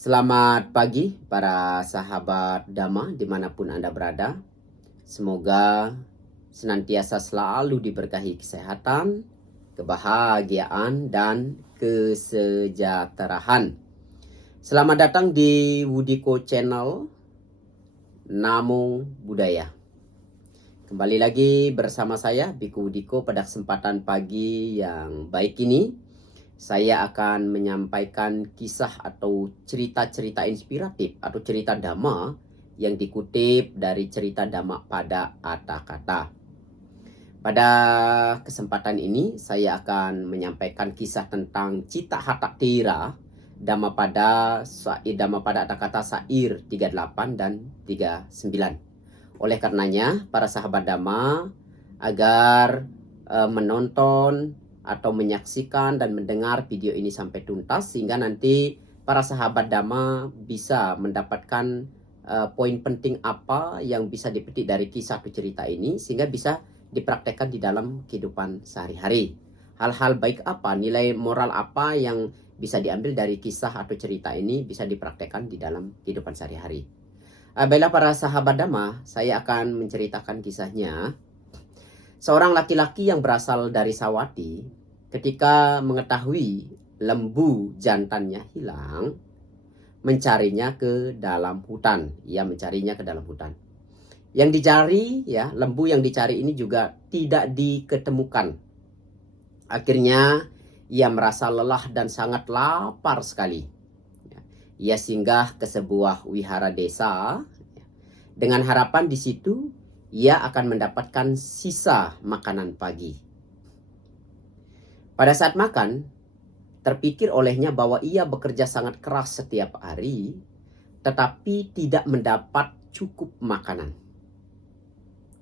Selamat pagi para sahabat Dhamma dimanapun Anda berada. Semoga senantiasa selalu diberkahi kesehatan, kebahagiaan, dan kesejahteraan. Selamat datang di Wudiko Channel Namo Buddhaya. Kembali lagi bersama saya Biku Wudiko pada kesempatan pagi yang baik ini. Saya akan menyampaikan kisah atau cerita-cerita inspiratif atau cerita Dhamma yang dikutip dari cerita Dhamma pada Atthakatha. Pada kesempatan ini saya akan menyampaikan kisah tentang Citta Hatha Thera Dhammapada Atthakatha Sair 38 dan 39. Oleh karenanya para sahabat Dhamma agar menonton atau menyaksikan dan mendengar video ini sampai tuntas sehingga nanti para sahabat Dhamma bisa mendapatkan poin penting apa yang bisa dipetik dari kisah atau cerita ini sehingga bisa dipraktekkan di dalam kehidupan sehari-hari. Hal-hal baik apa, nilai moral apa yang bisa diambil dari kisah atau cerita ini bisa dipraktekkan di dalam kehidupan sehari-hari. Baiklah para sahabat Dhamma, saya akan menceritakan kisahnya. Seorang laki-laki yang berasal dari Sawati, ketika mengetahui lembu jantannya hilang, mencarinya ke dalam hutan. Ia mencarinya ke dalam hutan. Yang dicari, lembu yang dicari ini juga tidak diketemukan. Akhirnya ia merasa lelah dan sangat lapar sekali. Ia singgah ke sebuah wihara desa dengan harapan di situ ia akan mendapatkan sisa makanan pagi. Pada saat makan, terpikir olehnya bahwa ia bekerja sangat keras setiap hari, tetapi tidak mendapat cukup makanan.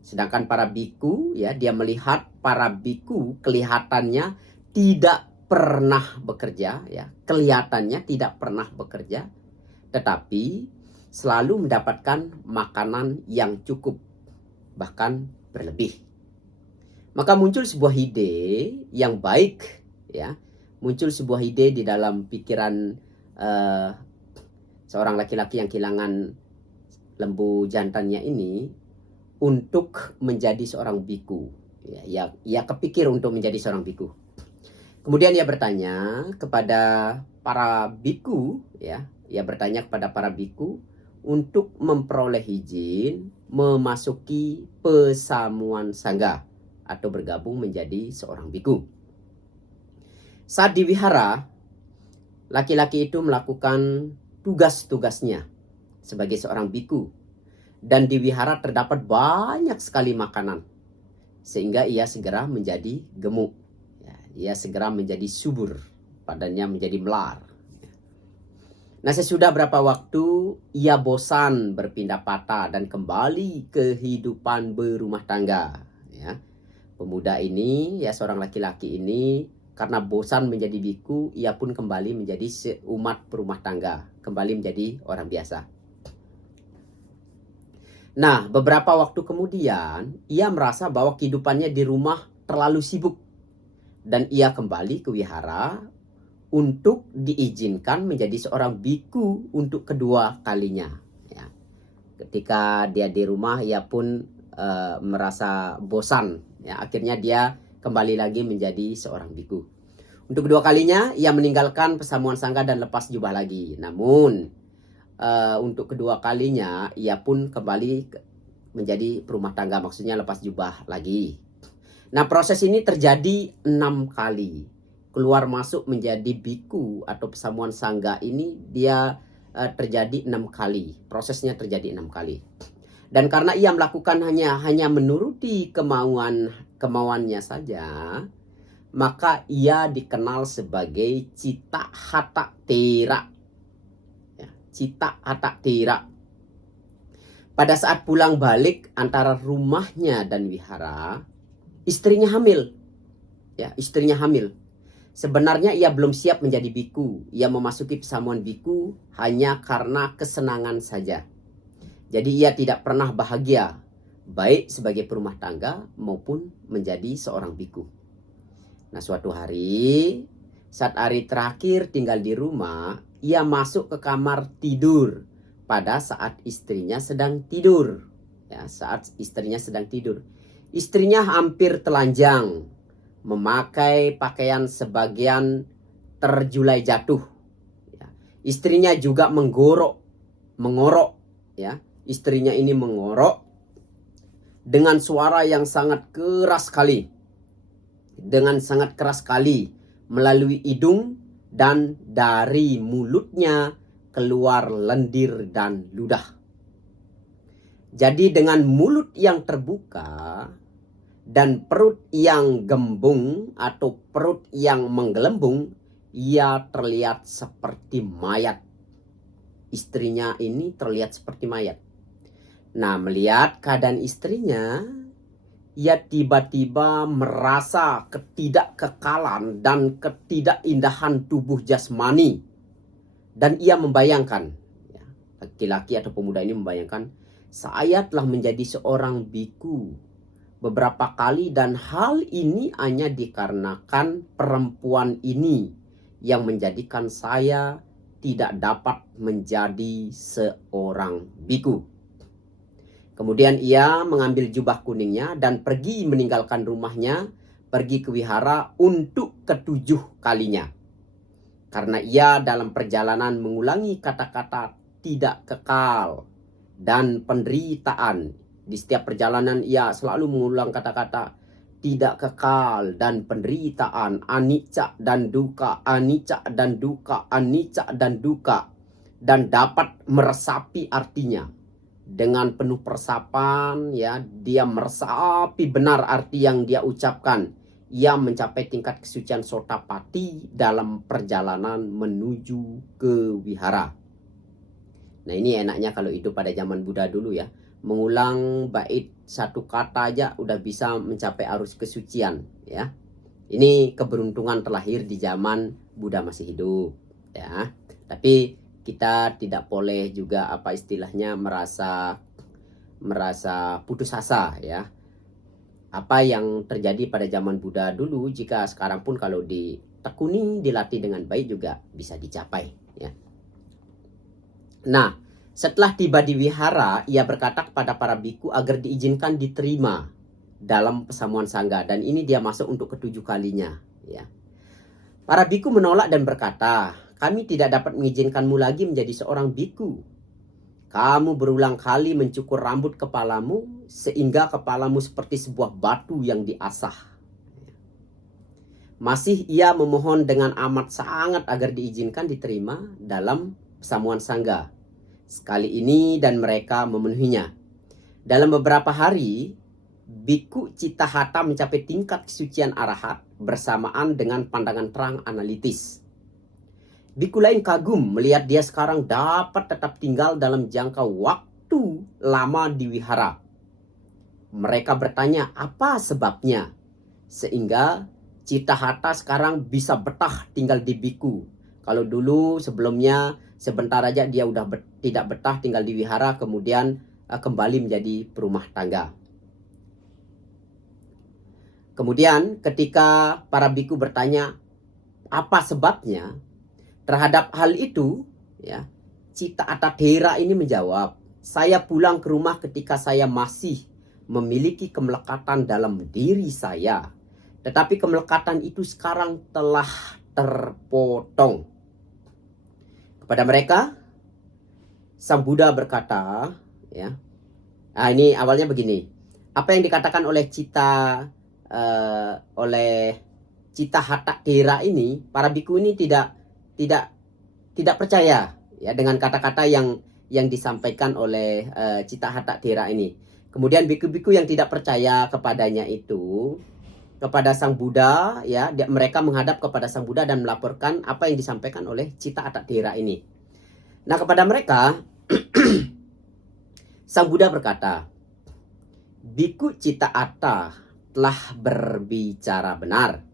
Sedangkan para biku, dia melihat para biku kelihatannya tidak pernah bekerja, kelihatannya tidak pernah bekerja, tetapi selalu mendapatkan makanan yang cukup, bahkan berlebih. Maka muncul sebuah ide yang baik, muncul sebuah ide di dalam pikiran seorang laki-laki yang kehilangan lembu jantannya ini untuk menjadi seorang biku. Ia kepikir untuk menjadi seorang biku. Kemudian ia bertanya kepada para biku, ia bertanya kepada para biku untuk memperoleh izin memasuki pesamuan sangga atau bergabung menjadi seorang biku. Saat di wihara, laki-laki itu melakukan tugas-tugasnya sebagai seorang biku dan di wihara terdapat banyak sekali makanan sehingga ia segera menjadi gemuk. Ia segera menjadi subur, badannya menjadi melar. Nah, sesudah berapa waktu ia bosan berpindah patah dan kembali ke kehidupan berumah tangga. Pemuda ini, seorang laki-laki ini, karena bosan menjadi biku, ia pun kembali menjadi seumat berumah tangga, kembali menjadi orang biasa. Nah, beberapa waktu kemudian, ia merasa bahwa kehidupannya di rumah terlalu sibuk dan ia kembali ke wihara untuk diizinkan menjadi seorang biku untuk kedua kalinya. Ketika dia di rumah, ia pun merasa bosan. Akhirnya dia kembali lagi menjadi seorang biku. Untuk kedua kalinya, ia meninggalkan pesamuan sangga dan lepas jubah lagi. Namun, untuk kedua kalinya, ia pun kembali menjadi perumah tangga. Maksudnya lepas jubah lagi. Nah, proses ini terjadi 6 kali. Keluar masuk menjadi biku atau pesamuan sangga ini dia terjadi 6 kali. Prosesnya terjadi 6 kali. Dan karena ia melakukan hanya menuruti kemauannya saja, maka ia dikenal sebagai Citta Hatha Thera. Citta Hatha Thera. Pada saat pulang balik antara rumahnya dan wihara, istrinya hamil. Istrinya hamil. Sebenarnya ia belum siap menjadi biku. Ia memasuki pesamuan biku hanya karena kesenangan saja. Jadi ia tidak pernah bahagia, baik sebagai perumah tangga maupun menjadi seorang biku. Nah, suatu hari Saat hari terakhir tinggal di rumah, ia masuk ke kamar tidur pada saat istrinya sedang tidur. Ya, saat istrinya sedang tidur. Istrinya hampir telanjang, memakai pakaian sebagian terjulai jatuh. Ya. Istrinya juga mengorok. Ya. Istrinya ini mengorok dengan suara yang sangat keras sekali. Dengan sangat keras sekali melalui hidung dan dari mulutnya keluar lendir dan ludah. Jadi dengan mulut yang terbuka dan perut yang gembung atau perut yang menggelembung, ia terlihat seperti mayat. Istrinya ini terlihat seperti mayat. Nah, melihat keadaan istrinya, ia tiba-tiba merasa ketidakkekalan dan ketidakindahan tubuh jasmani. Dan ia membayangkan, ya, laki-laki atau pemuda ini membayangkan, saya telah menjadi seorang biku beberapa kali dan hal ini hanya dikarenakan perempuan ini yang menjadikan saya tidak dapat menjadi seorang biku. Kemudian ia mengambil jubah kuningnya dan pergi meninggalkan rumahnya, pergi ke wihara untuk ke-7 kalinya. Karena ia dalam perjalanan mengulangi kata-kata tidak kekal dan penderitaan. Di setiap perjalanan ia selalu mengulang kata-kata tidak kekal dan penderitaan, anicca dan duka, anicca dan duka, anicca dan duka. Dan dapat meresapi artinya. Dengan penuh persapan, ya, dia meresapi benar arti yang dia ucapkan. Ia mencapai tingkat kesucian Sotapati dalam perjalanan menuju ke wihara. Nah, ini enaknya kalau hidup pada zaman Buddha dulu ya. Mengulang bait satu kata aja udah bisa mencapai arus kesucian ya. Ini keberuntungan terlahir di zaman Buddha masih hidup ya. Tapi kita tidak boleh juga apa istilahnya merasa putus asa ya. Apa yang terjadi pada zaman Buddha dulu jika sekarang pun kalau ditekuni, dilatih dengan baik juga bisa dicapai ya. Nah, setelah tiba di wihara, ia berkata kepada para biku agar diizinkan diterima dalam pesamuan sangga, dan ini dia masuk untuk ke-7 kalinya ya. Para biku menolak dan berkata, kami tidak dapat mengizinkanmu lagi menjadi seorang biku. Kamu berulang kali mencukur rambut kepalamu sehingga kepalamu seperti sebuah batu yang diasah. Masih ia memohon dengan amat sangat agar diizinkan diterima dalam pesamuan sangga. Sekali ini dan mereka memenuhinya. Dalam beberapa hari, Biku Citahata mencapai tingkat kesucian arahat bersamaan dengan pandangan terang analitis. Biku lain kagum melihat dia sekarang dapat tetap tinggal dalam jangka waktu lama di wihara. Mereka bertanya apa sebabnya sehingga Citahata sekarang bisa betah tinggal di biku. Kalau dulu sebelumnya sebentar aja dia udah tidak betah tinggal di wihara, kemudian kembali menjadi perumah tangga. Kemudian ketika para biku bertanya apa sebabnya terhadap hal itu, ya, Citahata Thera ini menjawab, saya pulang ke rumah ketika saya masih memiliki kemelekatan dalam diri saya. Tetapi kemelekatan itu sekarang telah terpotong. Kepada mereka, Sang Buddha berkata, ya, ini awalnya begini. Apa yang dikatakan oleh Citahata Thera ini, para biku ini tidak percaya ya dengan kata-kata yang disampaikan oleh Citahata Thera ini. Kemudian biku-biku yang tidak percaya kepadanya itu, kepada Sang Buddha ya, mereka menghadap kepada Sang Buddha dan melaporkan apa yang disampaikan oleh Citahata Thera ini. Nah, kepada mereka Sang Buddha berkata, Biku Citahata telah berbicara benar.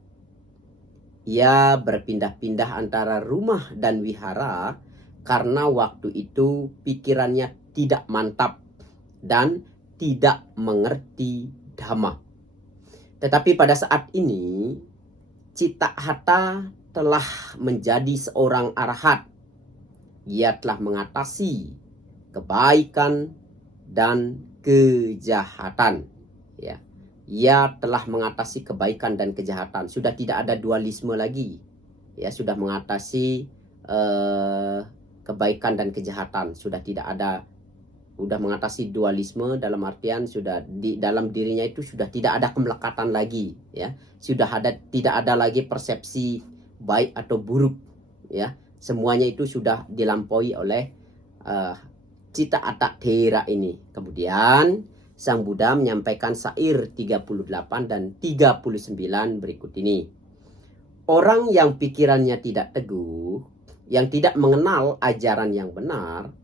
Ia berpindah-pindah antara rumah dan wihara karena waktu itu pikirannya tidak mantap dan tidak mengerti Dhamma. Tetapi pada saat ini Citahata telah menjadi seorang arahat, ia telah mengatasi kebaikan dan kejahatan. Ya, ia telah mengatasi kebaikan dan kejahatan. Sudah tidak ada dualisme lagi. Ya, sudah mengatasi kebaikan dan kejahatan. Sudah tidak ada, sudah mengatasi dualisme dalam artian sudah di dalam dirinya itu sudah tidak ada kemelekatan lagi. Ya, sudah tidak ada lagi persepsi baik atau buruk. Ya, semuanya itu sudah dilampaui oleh Cita Atak Thera ini. Kemudian Sang Buddha menyampaikan syair 38 dan 39 berikut ini. Orang yang pikirannya tidak teguh, yang tidak mengenal ajaran yang benar,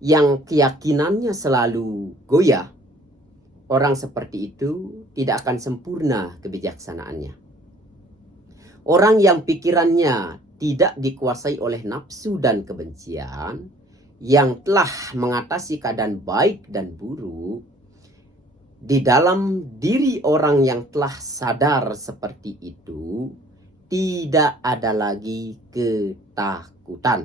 yang keyakinannya selalu goyah, orang seperti itu tidak akan sempurna kebijaksanaannya. Orang yang pikirannya tidak dikuasai oleh nafsu dan kebencian, yang telah mengatasi keadaan baik dan buruk, di dalam diri orang yang telah sadar seperti itu, tidak ada lagi ketakutan.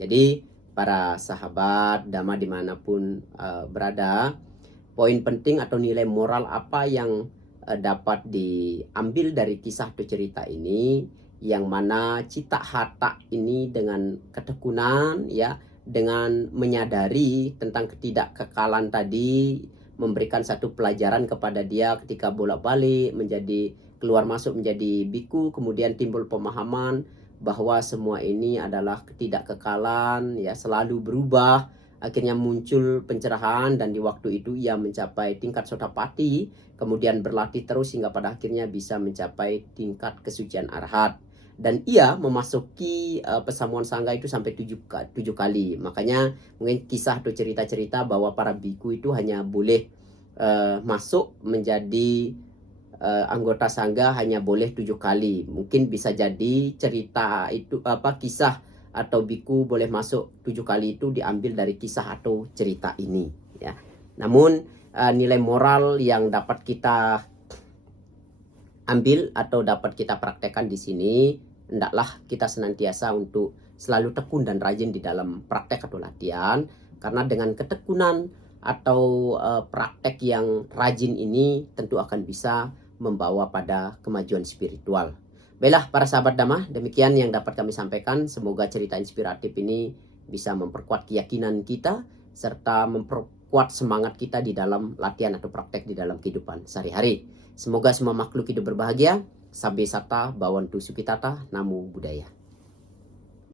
Jadi para sahabat Dhamma dimanapun berada, poin penting atau nilai moral apa yang dapat diambil dari kisah atau cerita ini, yang mana Cita Hata ini dengan ketekunan, ya, dengan menyadari tentang ketidakkekalan tadi, memberikan satu pelajaran kepada dia ketika bolak-balik menjadi keluar masuk menjadi biku, kemudian timbul pemahaman bahwa semua ini adalah ketidakkekalan, ya, selalu berubah. Akhirnya muncul pencerahan dan di waktu itu ia mencapai tingkat Sotapati, kemudian berlatih terus hingga pada akhirnya bisa mencapai tingkat kesucian arahat. Dan ia memasuki pesamuan sangga itu sampai 7 kali. Makanya mungkin kisah atau cerita-cerita bahwa para biku itu hanya boleh masuk menjadi anggota sangga hanya boleh 7 kali. Mungkin bisa jadi cerita itu kisah atau biku boleh masuk 7 kali itu diambil dari kisah atau cerita ini, ya. Namun nilai moral yang dapat kita ambil atau dapat kita praktekkan di sini, hendaklah kita senantiasa untuk selalu tekun dan rajin di dalam praktek atau latihan, karena dengan ketekunan atau praktek yang rajin ini tentu akan bisa membawa pada kemajuan spiritual. Baiklah para sahabat Dhamma, demikian yang dapat kami sampaikan. Semoga cerita inspiratif ini bisa memperkuat keyakinan kita serta memperkuat semangat kita di dalam latihan atau praktek di dalam kehidupan sehari-hari. Semoga semua makhluk hidup berbahagia. Sabbe Satta Bhavantu Sukhitata. Namo Buddhaya.